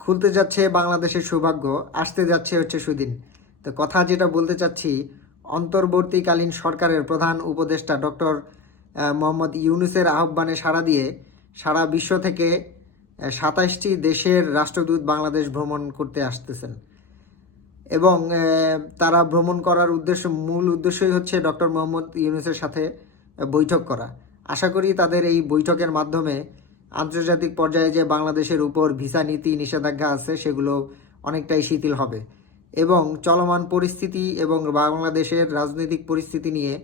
খুলতে যাচ্ছে বাংলাদেশের সৌভাগ্য, আসতে যাচ্ছে হচ্ছে সুদিন। তো কথা যেটা বলতে চাচ্ছি, অন্তর্বর্তীকালীন সরকারের প্রধান উপদেষ্টা ডক্টর মোহাম্মদ ইউনূসের আহ্বানে সাড়া দিয়ে সারা বিশ্ব থেকে ২৭টি দেশের রাষ্ট্রদূত বাংলাদেশ ভ্রমণ করতে আসতেছেন। এবং তারা ভ্রমণ করার মূল উদ্দেশ্যই হচ্ছে ডক্টর মোহাম্মদ ইউনূসের সাথে বৈঠক করা। আশা করি তাদের এই বৈঠকের মাধ্যমে আন্তর্জাতিক পর্যায়ে যে বাংলাদেশের উপর ভিসা নীতি নিষেধাজ্ঞা আছে সেগুলো অনেকটাই শিথিল হবে এবং চলমান পরিস্থিতি এবং বাংলাদেশের রাজনৈতিক পরিস্থিতি নিয়ে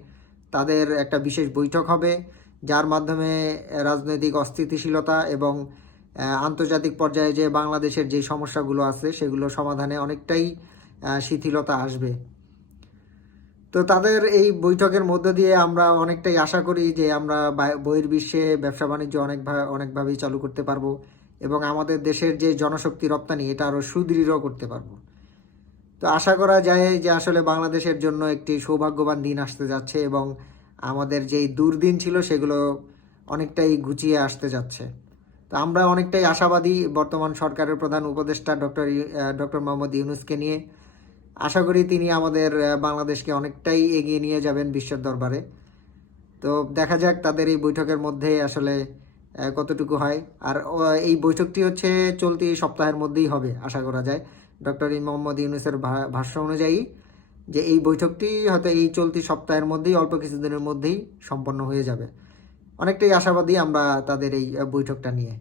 তাদের একটা বিশেষ বৈঠক হবে, যার মাধ্যমে রাজনৈতিক অস্থিতিশীলতা এবং আন্তর্জাতিক পর্যায়ে যে বাংলাদেশের যে সমস্যাগুলো আছে সেগুলো সমাধানে অনেকটাই শিথিলতা আসবে। তো তাদের এই বৈঠকের মধ্য দিয়ে আমরা অনেকটাই আশা করি যে আমরা বহির্বিশ্বে ব্যবসা বাণিজ্য অনেকভাবেই চালু করতে পারবো এবং আমাদের দেশের যে জনশক্তি রপ্তানি এটা আরও সুদৃঢ় করতে পারবো। তো আশা করা যায় যে আসলে বাংলাদেশের জন্য একটি সৌভাগ্যবান দিন আসতে যাচ্ছে এবং আমাদের যেই দুর্দিন ছিল সেগুলো অনেকটাই ঘুচিয়ে আসতে যাচ্ছে। তো আমরা অনেকটাই আশাবাদী বর্তমান সরকারের প্রধান উপদেষ্টা ডক্টর মোহাম্মদ ইউনূসকে নিয়ে। আশা করি তিনি আমাদের বাংলাদেশকে অনেকটাই এগিয়ে নিয়ে যাবেন বিশ্বের দরবারে। তো দেখা যাক তাদের এই বৈঠকের মধ্যে আসলে কতটুকু হয়। আর এই বৈঠকটি হচ্ছে চলতি সপ্তাহের মধ্যেই হবে আশা করা যায়। ডক্টর মোহাম্মদ ইউনূসের ভাষ্য অনুযায়ী যে এই বৈঠকটি হয়তো এই চলতি সপ্তাহের মধ্যেই অল্প কিছুদিনের মধ্যেই সম্পন্ন হয়ে যাবে। অনেকটাই আশাবাদী আমরা তাদের এই বৈঠকটা নিয়ে।